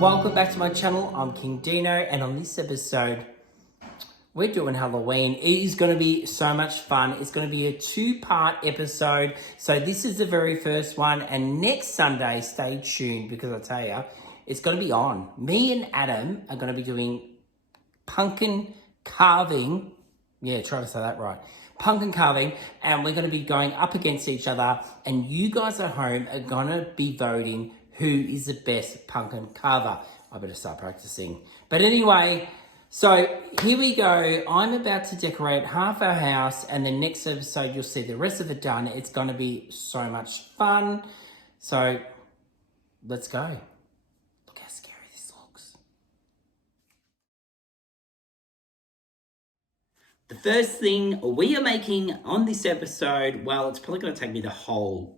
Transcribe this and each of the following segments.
Welcome back to my channel. I'm King Dino, and on this episode we're doing Halloween. It is going to be so much fun. It's going to be a two-part episode. So this is the very first one, and next Sunday, stay tuned, because I tell you, it's going to be on. Me and Adam are going to be doing pumpkin carving. Yeah, try to say that right. Pumpkin carving, and we're going to be going up against each other, and you guys at home are going to be voting who is the best pumpkin carver. I better start practicing. But anyway, so here we go. I'm about to decorate half our house, and the next episode you'll see the rest of it done. It's going to be so much fun. So let's go. Look how scary this looks. The first thing we are making on this episode, well, it's probably going to take me the whole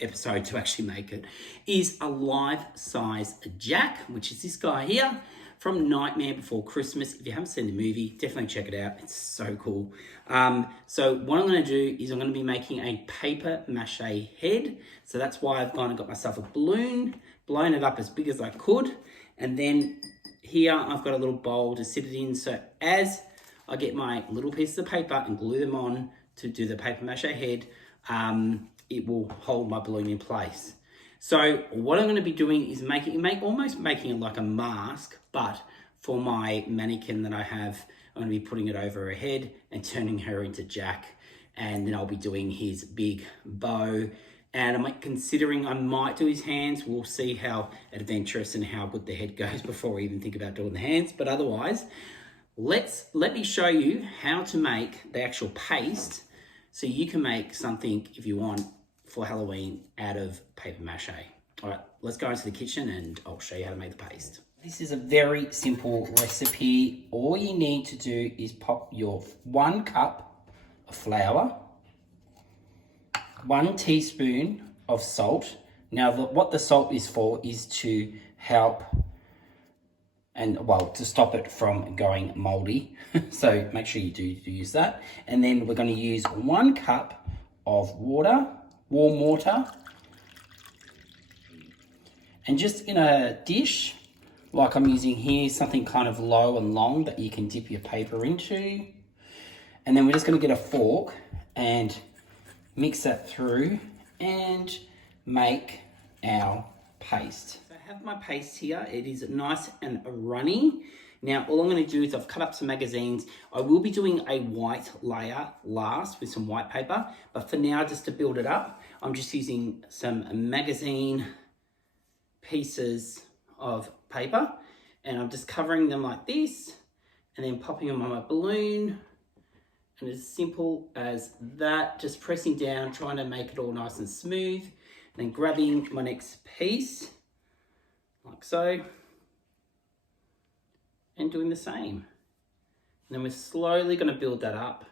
episode to actually make it, is a life-size Jack, which is this guy here from Nightmare Before Christmas. If you haven't seen the movie, definitely check it out. It's so cool. So what I'm going to do is I'm going to be making a paper mache head. So that's why I've kind of got myself a balloon, blown it up as big as I could, and then here I've got a little bowl to sit it in. So as I get my little pieces of paper and glue them on to do the paper mache head, it will hold my balloon in place. So what I'm going to be doing is almost making it like a mask, but for my mannequin that I have, I'm going to be putting it over her head and turning her into Jack, and then I'll be doing his big bow, and I'm considering I might do his hands. We'll see how adventurous and how good the head goes before we even think about doing the hands, but otherwise, let me show you how to make the actual paste so you can make something, if you want, for Halloween out of paper mache. All right, let's go into the kitchen and I'll show you how to make the paste. This is a very simple recipe. All you need to do is pop your 1 cup of flour, 1 teaspoon of salt. Now, what the salt is for is to help to stop it from going moldy. So make sure you do use that. And then we're going to use 1 cup of water, warm water. And just in a dish, like I'm using here, something kind of low and long that you can dip your paper into. And then we're just going to get a fork and mix that through and make our paste. I have my paste here. It is nice and runny. Now, all I'm going to do is I've cut up some magazines. I will be doing a white layer last with some white paper, but for now, just to build it up, I'm just using some magazine pieces of paper, and I'm just covering them like this and then popping them on my balloon. And as simple as that, just pressing down, trying to make it all nice and smooth, and then grabbing my next piece like so, and doing the same. And then we're slowly going to build that up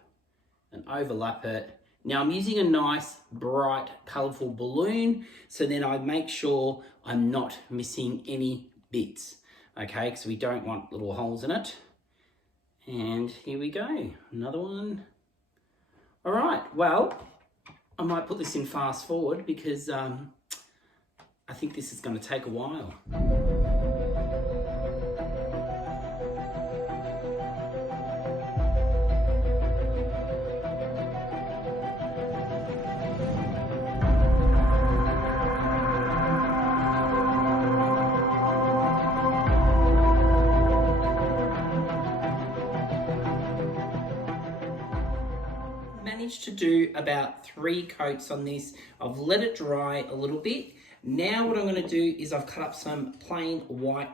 and overlap it. Now I'm using a nice, bright, colourful balloon, so then I make sure I'm not missing any bits, okay, because we don't want little holes in it. And here we go, another one. All right, well, I might put this in fast forward because I think this is going to take a while. Managed to do about 3 coats on this. I've let it dry a little bit. Now what I'm going to do is I've cut up some plain white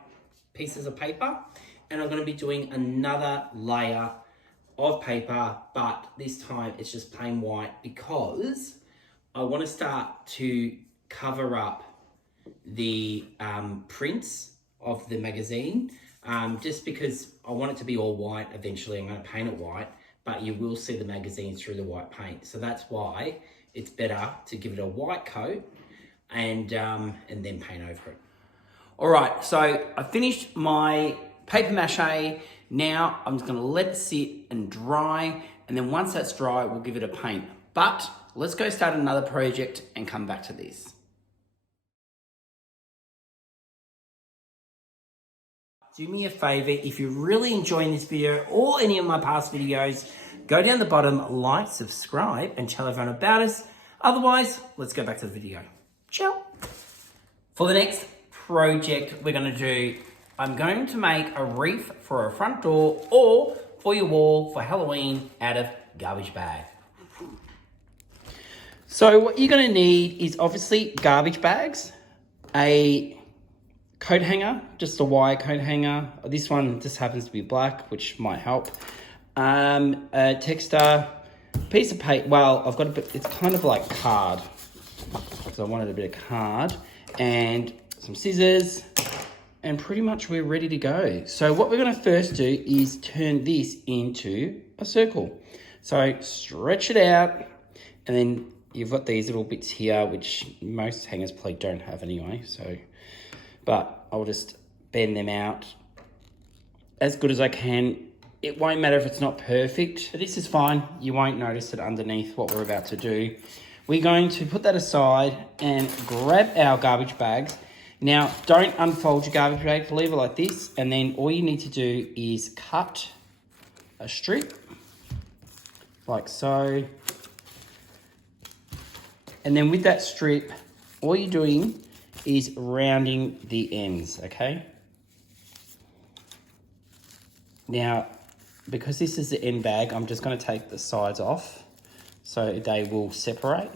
pieces of paper, and I'm going to be doing another layer of paper, but this time it's just plain white because I want to start to cover up the prints of the magazine just because I want it to be all white eventually. I'm going to paint it white, but you will see the magazine through the white paint. So that's why it's better to give it a white coat and then paint over it. All right, so I finished my paper mache. Now I'm just going to let it sit and dry, and then once that's dry, we'll give it a paint. But let's go start another project and come back to this. Do me a favor, if you're really enjoying this video or any of my past videos, go down the bottom, like, subscribe, and tell everyone about us. Otherwise, let's go back to the video. Ciao. For the next project we're going to do, I'm going to make a reef for a front door or for your wall for Halloween out of garbage bag. So what you're going to need is obviously garbage bags, a coat hanger, just a wire coat hanger. This one just happens to be black, which might help. A texture, piece of paper. Well, I've got a bit, it's kind of like card. So I wanted a bit of card and some scissors, and pretty much we're ready to go. So what we're going to first do is turn this into a circle. So stretch it out, and then you've got these little bits here, which most hangers probably don't have anyway. So, but I'll just bend them out as good as I can. It won't matter if it's not perfect, but this is fine. You won't notice it underneath what we're about to do. We're going to put that aside and grab our garbage bags. Now, don't unfold your garbage bag, leave it like this, and then all you need to do is cut a strip, like so. And then with that strip, all you're doing is rounding the ends, okay? Now, because this is the end bag, I'm just going to take the sides off so they will separate.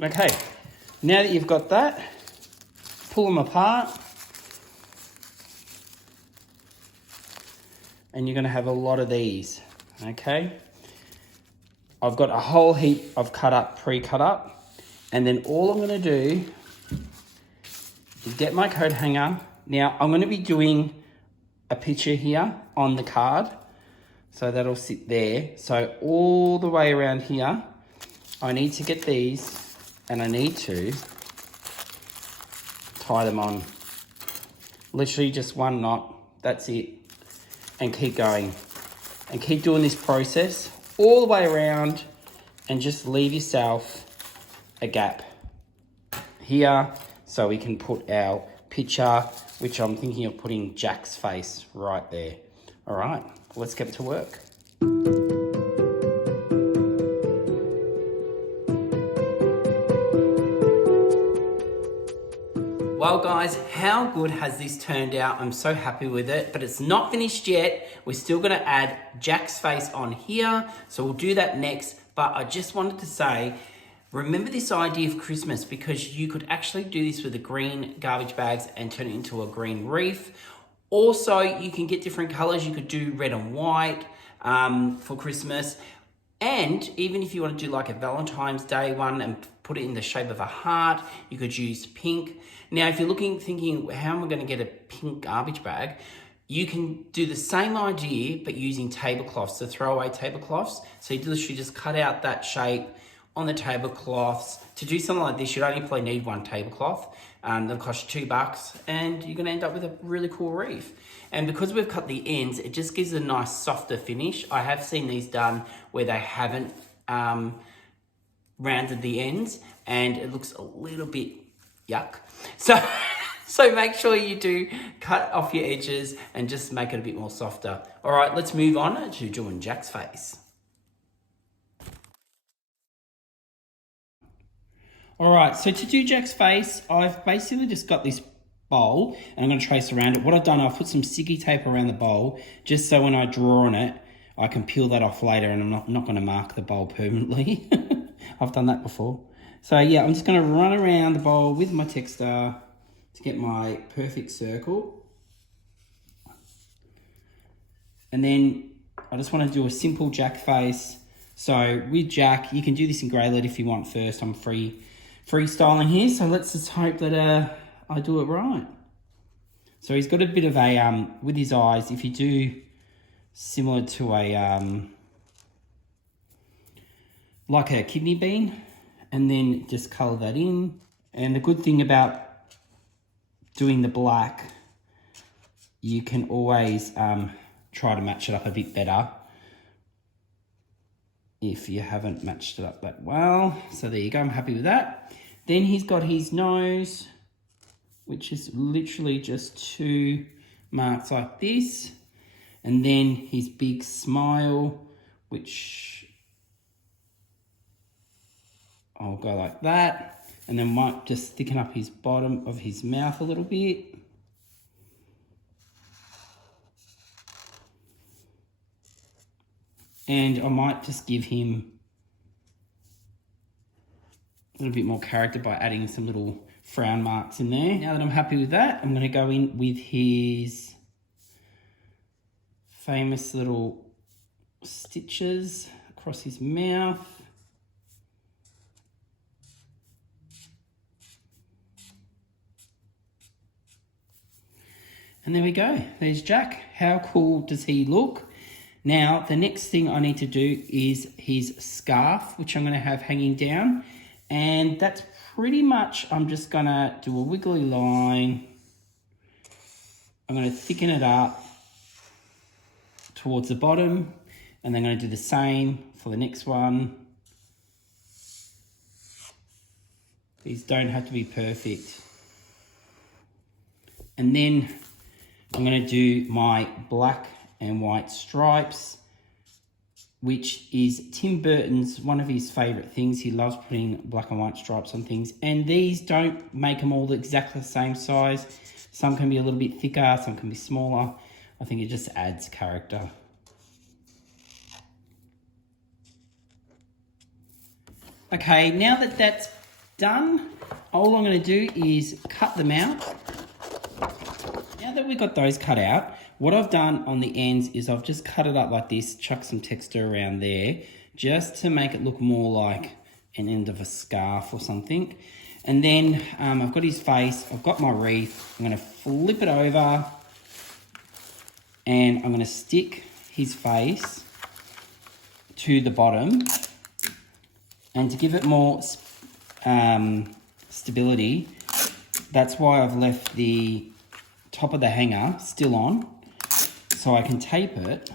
Okay, now that you've got that, pull them apart. And you're going to have a lot of these, okay? I've got a whole heap of pre-cut up. And then all I'm going to do is get my coat hanger. Now, I'm going to be doing a picture here on the card. So that'll sit there. So all the way around here, I need to get these and I need to tie them on. Literally just one knot, that's it. And keep going. And keep doing this process all the way around and just leave yourself a gap here so we can put our picture, which I'm thinking of putting Jack's face right there. All right, let's get to work. Well guys, how good has this turned out? I'm so happy with it, but it's not finished yet. We're still gonna add Jack's face on here, so we'll do that next. But I just wanted to say, remember this idea of Christmas, because you could actually do this with the green garbage bags and turn it into a green reef. Also, you can get different colors. You could do red and white for Christmas. And even if you want to do like a Valentine's Day one and put it in the shape of a heart, you could use pink. Now, if you're thinking, how am I going to get a pink garbage bag? You can do the same idea, but using tablecloths, so throwaway tablecloths. So you literally just cut out that shape on the tablecloths. To do something like this, you'd only probably need one tablecloth. They'll cost you $2 and you're going to end up with a really cool reef. And because we've cut the ends, it just gives a nice softer finish. I have seen these done where they haven't rounded the ends and it looks a little bit yuck. So make sure you do cut off your edges and just make it a bit more softer. All right, let's move on to doing Jack's face. All right, so to do Jack's face, I've basically just got this bowl and I'm going to trace around it. What I've done, I've put some sticky tape around the bowl just so when I draw on it, I can peel that off later and I'm not going to mark the bowl permanently. I've done that before. So yeah, I'm just going to run around the bowl with my texter to get my perfect circle. And then I just want to do a simple Jack face. So with Jack, you can do this in grey lead if you want first. I'm freestyling here, so let's just hope that I do it right. So he's got a bit of a, with his eyes, if you do similar to a, like a kidney bean, and then just colour that in. And the good thing about doing the black, you can always try to match it up a bit better if you haven't matched it up that well. So there you go, I'm happy with that. Then he's got his nose, which is literally just 2 marks like this. And then his big smile, which I'll go like that. And then might just thicken up his bottom of his mouth a little bit. And I might just give him a little bit more character by adding some little frown marks in there. Now that I'm happy with that, I'm going to go in with his famous little stitches across his mouth. And there we go. There's Jack. How cool does he look? Now, the next thing I need to do is his scarf, which I'm going to have hanging down. And that's pretty much, I'm just going to do a wiggly line. I'm going to thicken it up towards the bottom. And then I'm going to do the same for the next one. These don't have to be perfect. And then I'm going to do my black and white stripes, which is Tim Burton's one of his favourite things. He loves putting black and white stripes on things. And these don't make them all exactly the same size. Some can be a little bit thicker, some can be smaller. I think it just adds character. Okay, now that that's done, all I'm going to do is cut them out. Now that we've got those cut out, what I've done on the ends is I've just cut it up like this, chuck some texture around there, just to make it look more like an end of a scarf or something. And then I've got his face, I've got my wreath, I'm going to flip it over, and I'm going to stick his face to the bottom. And to give it more stability, that's why I've left the top of the hanger still on, so I can tape it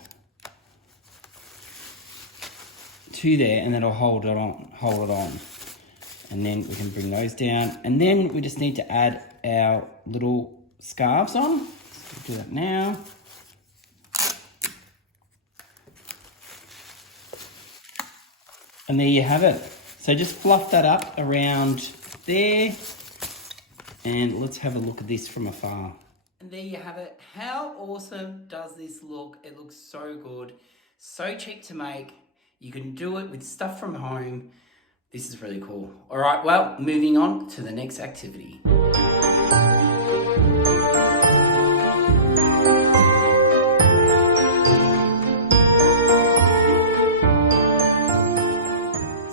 to there, and then I'll hold it on. And then we can bring those down. And then we just need to add our little scarves on. So we'll do that now. And there you have it. So just fluff that up around there. And let's have a look at this from afar. And there you have it. How awesome does this look? It looks so good, so cheap to make. You can do it with stuff from home. This is really cool. All right, well, moving on to the next activity.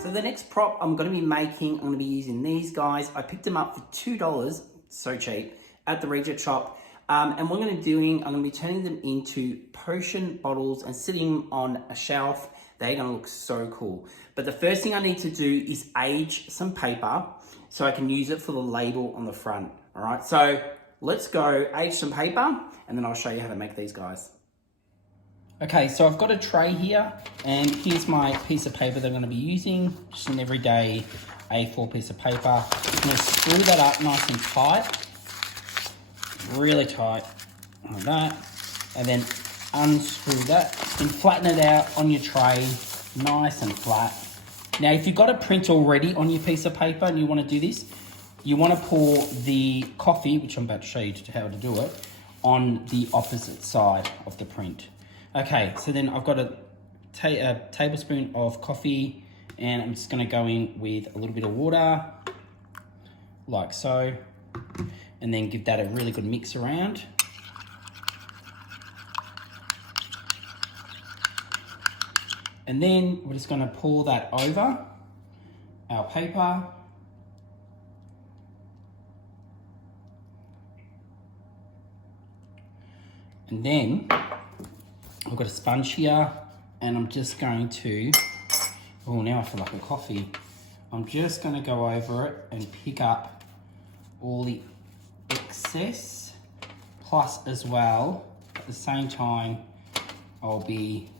So the next prop I'm going to be making, I'm going to be using these guys. I picked them up for $2, so cheap, at the reject shop. And what I'm going to be turning them into potion bottles and sitting them on a shelf. They're going to look so cool. But the first thing I need to do is age some paper so I can use it for the label on the front. All right, so let's go age some paper and then I'll show you how to make these guys. Okay, so I've got a tray here and here's my piece of paper that I'm going to be using. Just an everyday A4 piece of paper. I'm going to screw that up nice and tight. Really tight like that, and then unscrew that and flatten it out on your tray nice and flat. Now if you've got a print already on your piece of paper and you want to do this, you want to pour the coffee, which I'm about to show you how to do it, on the opposite side of the print. Okay, so then I've got a tablespoon of coffee and I'm just going to go in with a little bit of water like so. And then give that a really good mix around. And then we're just going to pour that over our paper. And then I've got a sponge here and I'm just going to, oh, now I feel like a coffee. I'm just going to go over it and pick up all the excess, plus as well, at the same time, I'll be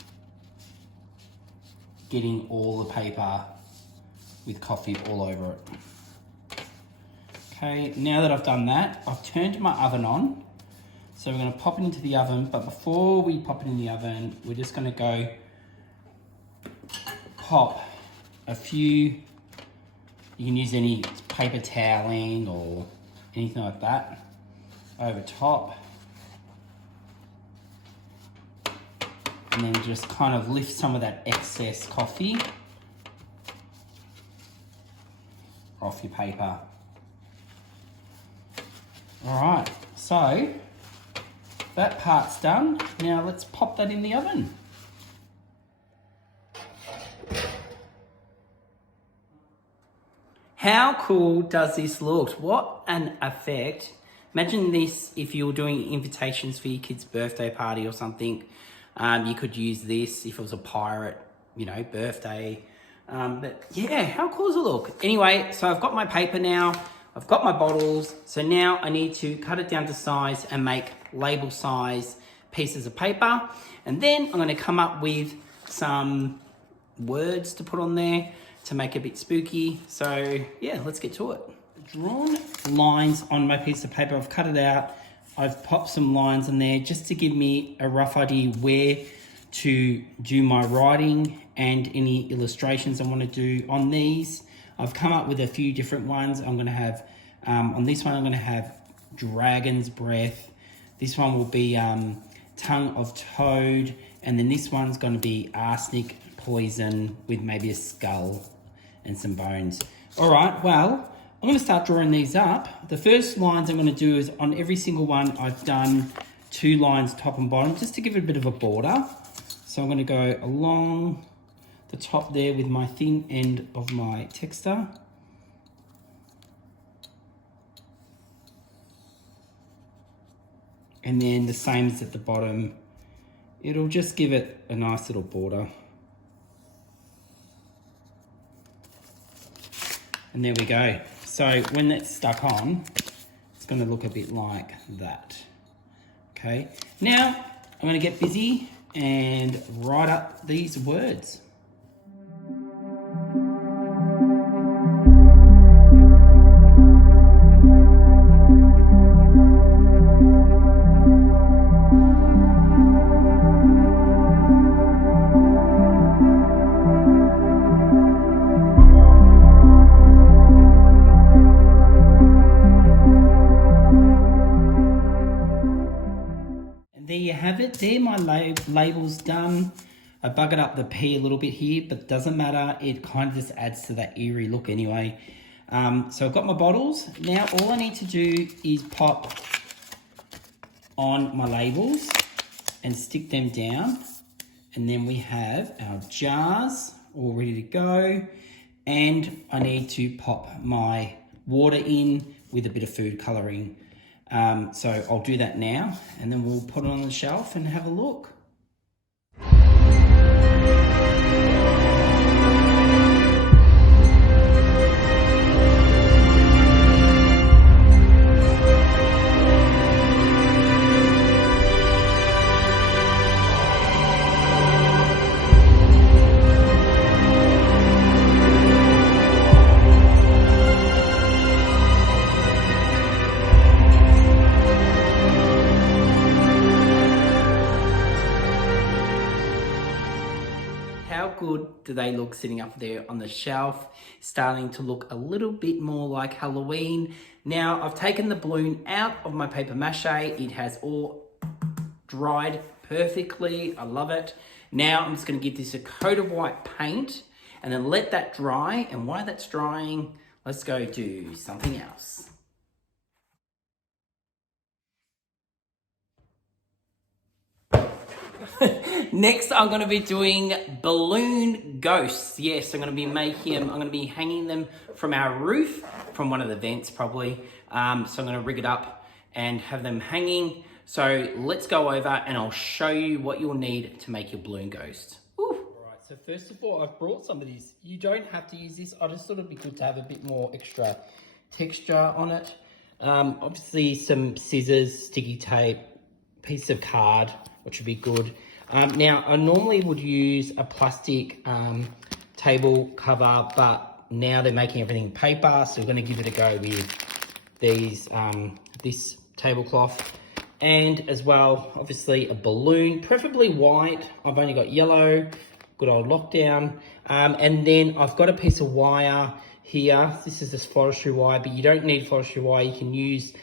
getting all the paper with coffee all over it. Okay, now that I've done that, I've turned my oven on. So we're going to pop it into the oven, but before we pop it in the oven, we're just going to go pop a few, you can use any paper toweling or anything like that over top. And then just kind of lift some of that excess coffee off your paper. All right, so that part's done. Now let's pop that in the oven. How cool does this look? What an effect. Imagine this if you were doing invitations for your kid's birthday party or something. You could use this if it was a pirate, you know, birthday. But yeah, how cool does it look? Anyway, so I've got my paper now. I've got my bottles. So now I need to cut it down to size and make label size pieces of paper. And then I'm going to come up with some words to put on there to make it a bit spooky. So yeah, let's get to it. Drawn lines on my piece of paper. I've cut it out. I've popped some lines in there just to give me a rough idea where to do my writing and any illustrations I want to do on these. I've come up with a few different ones. I'm going to have, on this one, I'm going to have dragon's breath. This one will be tongue of toad. And then this one's going to be arsenic poison with maybe a skull and some bones. All right, well, I'm going to start drawing these up. The first lines I'm going to do is on every single one, I've done 2 lines top and bottom just to give it a bit of a border. So I'm going to go along the top there with my thin end of my texter. And then the same as at the bottom. It'll just give it a nice little border. And there we go. So when that's stuck on, it's going to look a bit like that. Okay, now I'm going to get busy and write up these words. There you have it. There, my label's done. I buggered up the P a little bit here, but doesn't matter. It kind of just adds to that eerie look anyway. So I've got my bottles. Now all I need to do is pop on my labels and stick them down. And then we have our jars all ready to go. And I need to pop my water in with a bit of food colouring. So I'll do that now and then we'll put it on the shelf and have a look. How good do they look sitting up there on the shelf, starting to look a little bit more like Halloween. Now I've taken the balloon out of my paper mache. It has all dried perfectly. I love it. Now I'm just going to give this a coat of white paint and then let that dry. And while that's drying, let's go do something else. Next, I'm going to be doing balloon ghosts. Yes, I'm going to be making them. I'm going to be hanging them from our roof, from one of the vents probably. So I'm going to rig it up and have them hanging. So let's go over and I'll show you what you'll need to make your balloon ghost. All right, so first of all, I've brought some of these. You don't have to use this. I just thought it'd be good to have a bit more extra texture on it. Obviously some scissors, sticky tape, piece of card, which would be good. Now, I normally would use a plastic table cover, but now they're making everything paper, so we're going to give it a go with these this tablecloth. And as well, obviously a balloon, preferably white. I've only got yellow, good old lockdown. And then I've got a piece of wire here. This is this forestry wire, but you don't need forestry wire. You can use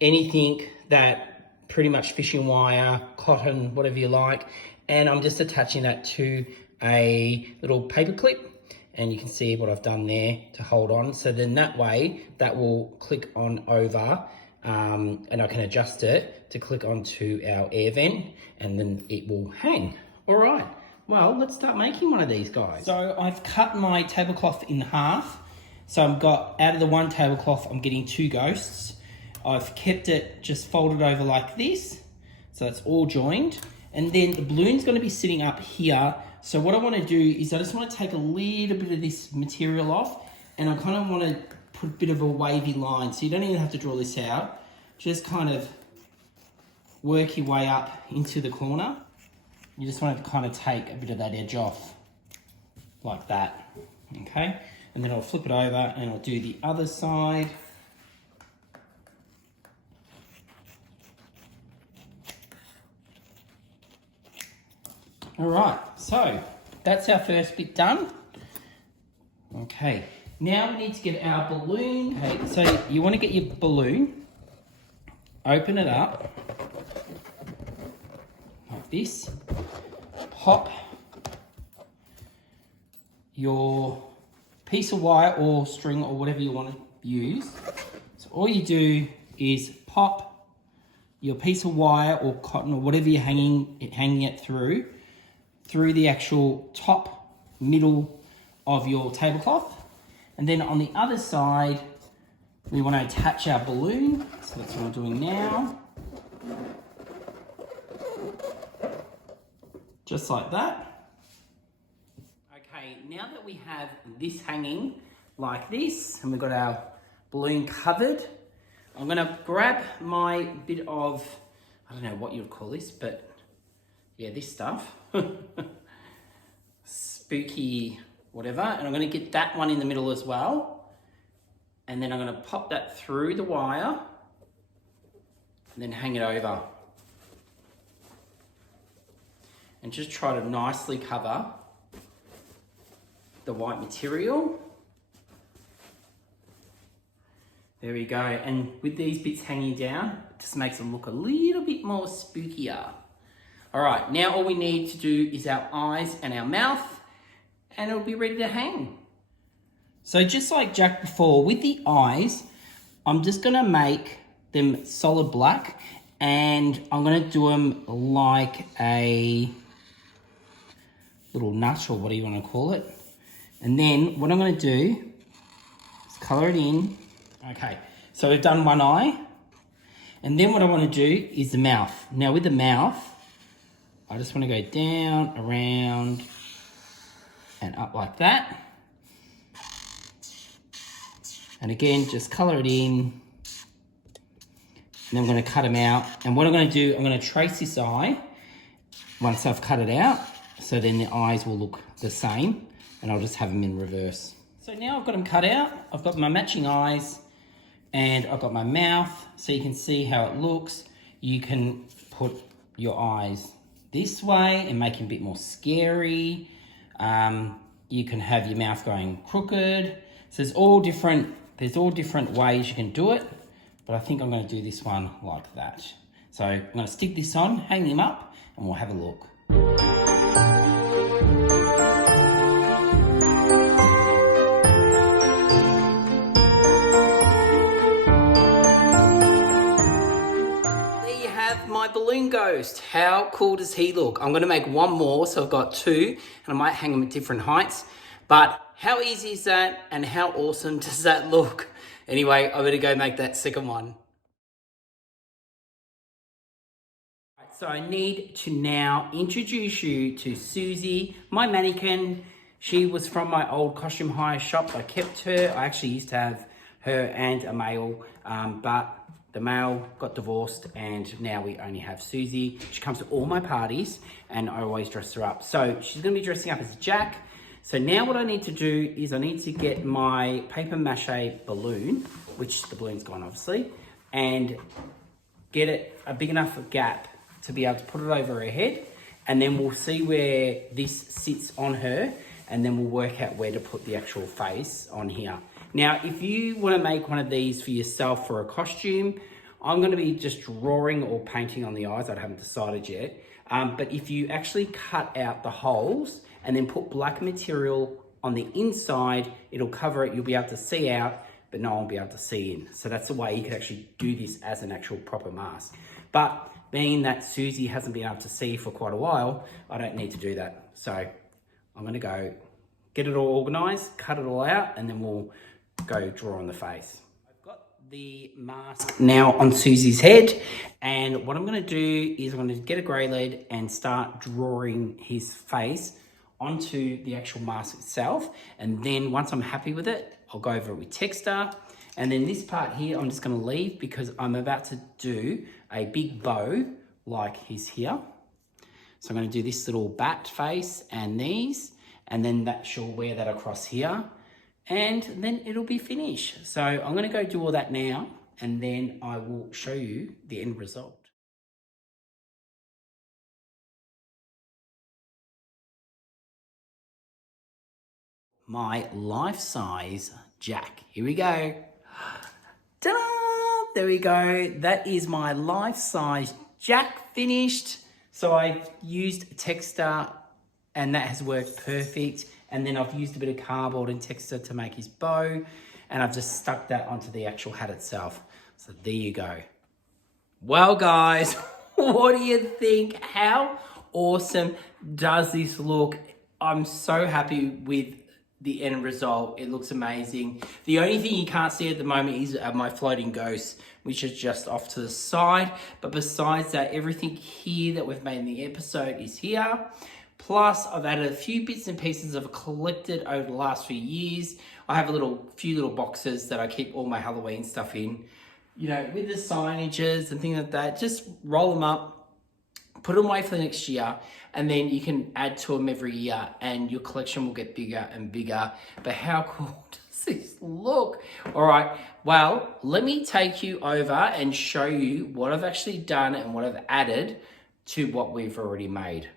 anything that pretty much fishing wire, cotton, whatever you like. And I'm just attaching that to a little paper clip. And you can see what I've done there to hold on. So then that way, that will click on over and I can adjust it to click onto our air vent and then it will hang. All right, well, let's start making one of these guys. So I've cut my tablecloth in half. So I've got, out of the one tablecloth, I'm getting 2 ghosts. I've kept it just folded over like this, so it's all joined. And then the balloon's gonna be sitting up here. So what I wanna do is I just wanna take a little bit of this material off and I kind of wanna put a bit of a wavy line. So you don't even have to draw this out. Just kind of work your way up into the corner. You just want to kind of take a bit of that edge off like that, okay? And then I'll flip it over and I'll do the other side. All right, so that's our first bit done. Okay, now we need to get our balloon. Okay, so you want to get your balloon, open it up like this, pop your piece of wire or string or whatever you want to use. So all you do is pop your piece of wire or cotton or whatever you're hanging it through the actual top middle of your tablecloth. And then on the other side, we want to attach our balloon. So that's what I'm doing now. Just like that. Okay, now that we have this hanging like this, and we've got our balloon covered, I'm gonna grab my bit of, I don't know what you would call this, but yeah, this stuff. Spooky whatever, and I'm going to get that one in the middle as well, and then I'm going to pop that through the wire and then hang it over and just try to nicely cover the white material. There we go, and with these bits hanging down, it just makes them look a little bit more spookier. All right, now all we need to do is our eyes and our mouth, and it'll be ready to hang. So just like Jack before, with the eyes, I'm just gonna make them solid black, and I'm gonna do them like a little nut, or what do you wanna call it? And then what I'm gonna do is color it in. Okay, so we've done one eye, and then what I wanna do is the mouth. Now with the mouth, I just want to go down, around, and up like that. And again, just colour it in. And then I'm going to cut them out. And what I'm going to do, I'm going to trace this eye once I've cut it out. So then the eyes will look the same. And I'll just have them in reverse. So now I've got them cut out. I've got my matching eyes. And I've got my mouth. So you can see how it looks. You can put your eyes this way and make it a bit more scary. You can have your mouth going crooked. So there's all different ways you can do it, but I think I'm going to do this one like that. So I'm going to stick this on, hang him up, and we'll have a look. There you have my balloon ghost. ghost. How cool does he look? I'm going to make one more, so I've got two, and I might hang them at different heights. But how easy is that, and how awesome does that look? Anyway, I better go make that second one. So I need to now introduce you to Susie, my mannequin. She was from my old costume hire shop. I kept her. I actually used to have her and a male, but the male got divorced and now we only have Susie. She comes to all my parties and I always dress her up. So she's gonna be dressing up as Jack. So now what I need to do is I need to get my paper mache balloon, which the balloon's gone obviously, and get it a big enough gap to be able to put it over her head, and then we'll see where this sits on her, and then we'll work out where to put the actual face on here. Now, if you want to make one of these for yourself for a costume, I'm going to be just drawing or painting on the eyes. I haven't decided yet. But if you actually cut out the holes and then put black material on the inside, it'll cover it. You'll be able to see out, but no one will be able to see in. So that's the way you could actually do this as an actual proper mask. But being that Susie hasn't been able to see for quite a while, I don't need to do that. So I'm going to go get it all organized, cut it all out, and then we'll go draw on the face. I've got the mask now on Susie's head, and what I'm going to do is I'm going to get a grey lead and start drawing his face onto the actual mask itself, and then once I'm happy with it, I'll go over it with texture. And then this part here, I'm just going to leave because I'm about to do a big bow like he's here. So I'm going to do this little bat face and these, and then that she'll wear that across here, and then it'll be finished. So I'm going to go do all that now, and then I will show you the end result. My life-size Jack. Here we go. Ta-da! There we go. That is my life-size Jack finished. So I've used texture and that has worked perfect. And then I've used a bit of cardboard and texture to make his bow. And I've just stuck that onto the actual hat itself. So there you go. Well, guys, what do you think? How awesome does this look? I'm so happy with the end result. It looks amazing. The only thing you can't see at the moment is my floating ghost, which is just off to the side. But besides that, everything here that we've made in the episode is here. Plus, I've added a few bits and pieces I've collected over the last few years. I have a few little boxes that I keep all my Halloween stuff in. You know, with the signages and things like that, just roll them up, put them away for the next year, and then you can add to them every year and your collection will get bigger and bigger. But how cool does this look? All right, well, let me take you over and show you what I've actually done and what I've added to what we've already made.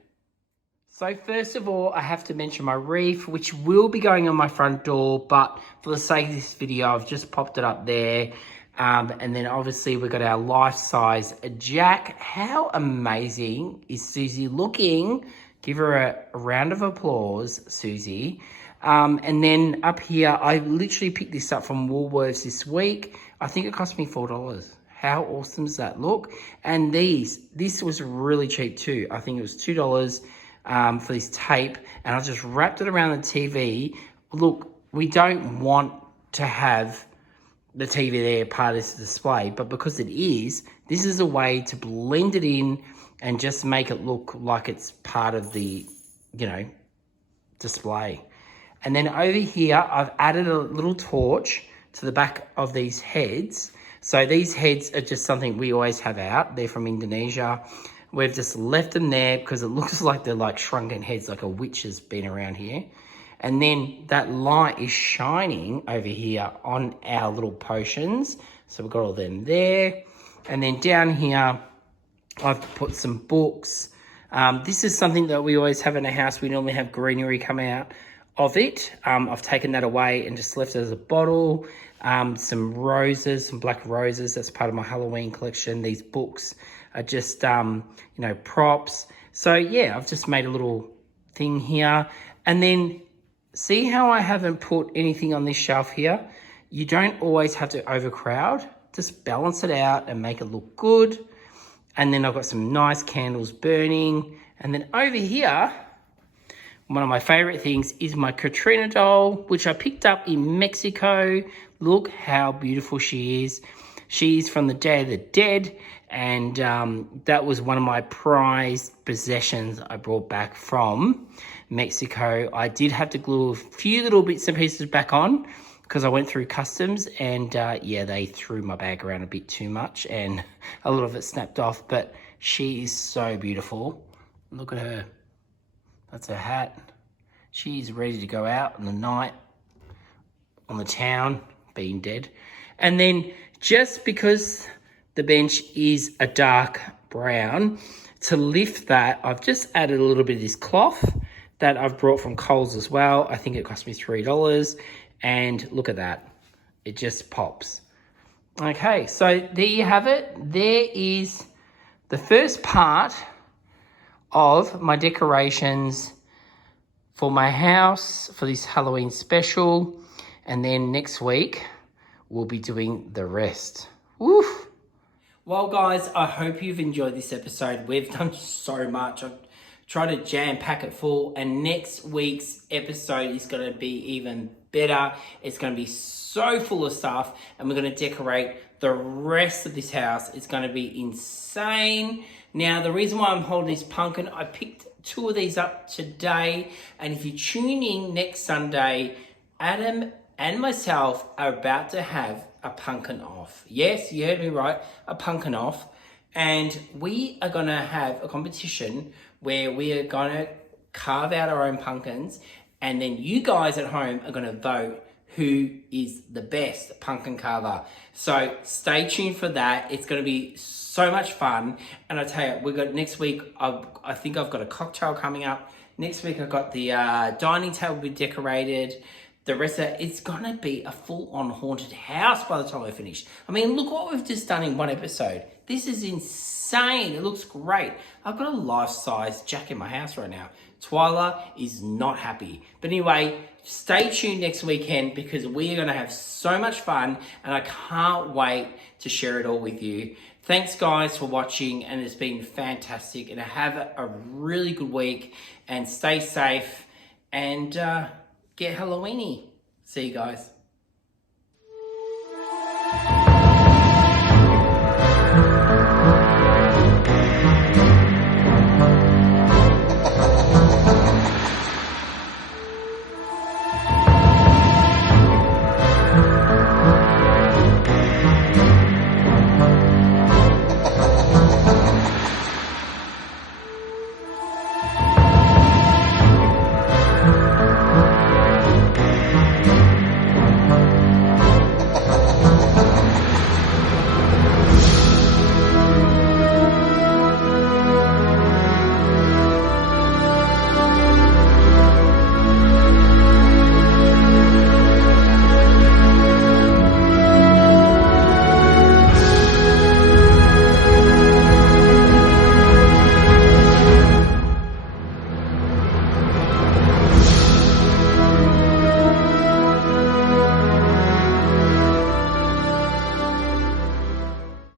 So first of all, I have to mention my reef, which will be going on my front door, but for the sake of this video, I've just popped it up there. And then obviously we've got our life-size Jack. How amazing is Susie looking? Give her a round of applause, Susie. And then up here, I literally picked this up from Woolworths this week. I think it cost me $4. How awesome does that look? And this was really cheap too. I think it was $2 for this tape. And I just wrapped it around the TV. Look, we don't want to have the TV there part of this display, but because it is, this is a way to blend it in and just make it look like it's part of the, you know, display. And then over here, I've added a little torch to the back of these heads. So these heads are just something we always have out. They're from Indonesia. We've just left them there because it looks like they're like shrunken heads, like a witch has been around here. And then that light is shining over here on our little potions. So we've got all them there. And then down here, I've put some books. This is something that we always have in the house. We normally have greenery come out of it. I've taken that away and just left it as a bottle. Some roses, some black roses. That's part of my Halloween collection. These books are just, you know, props. So yeah, I've just made a little thing here. And then see how I haven't put anything on this shelf here? You don't always have to overcrowd. Just balance it out and make it look good. And then I've got some nice candles burning. And then over here, one of my favorite things is my Katrina doll, which I picked up in Mexico. Look how beautiful she is. She's from the Day of the Dead, and that was one of my prized possessions I brought back from Mexico. I did have to glue a few little bits and pieces back on because I went through customs, and yeah, they threw my bag around a bit too much and a lot of it snapped off, but she is so beautiful. Look at her. That's her hat. She's ready to go out in the night on the town, being dead. And then just because the bench is a dark brown, to lift that, I've just added a little bit of this cloth that I've brought from Coles as well. I think it cost me $3. And look at that. It just pops. Okay, so there you have it. There is the first part of my decorations for my house for this Halloween special. And then next week, we'll be doing the rest. Woof. Well, guys, I hope you've enjoyed this episode. We've done so much. I've tried to jam pack it full, and next week's episode is going to be even better. It's going to be so full of stuff, and we're going to decorate the rest of this house. It's going to be insane. Now, the reason why I'm holding this pumpkin, I picked 2 of these up today, and if you tune in next Sunday, Adam and myself are about to have a pumpkin off. Yes, you heard me right, a pumpkin off. And we are going to have a competition where we are going to carve out our own pumpkins, and then you guys at home are going to vote who is the best pumpkin carver. So stay tuned for that. It's going to be so much fun. And I tell you, we got next week, I think I've got a cocktail coming up. Next week I've got the dining table be decorated. The rest of it, it's going to be a full-on haunted house by the time I finish. I mean, look what we've just done in one episode. This is insane. It looks great. I've got a life-size Jack in my house right now. Twyla is not happy. But anyway, stay tuned next weekend because we are going to have so much fun, and I can't wait to share it all with you. Thanks, guys, for watching, and it's been fantastic. And have a really good week, and stay safe, and get Halloweeny. See you guys.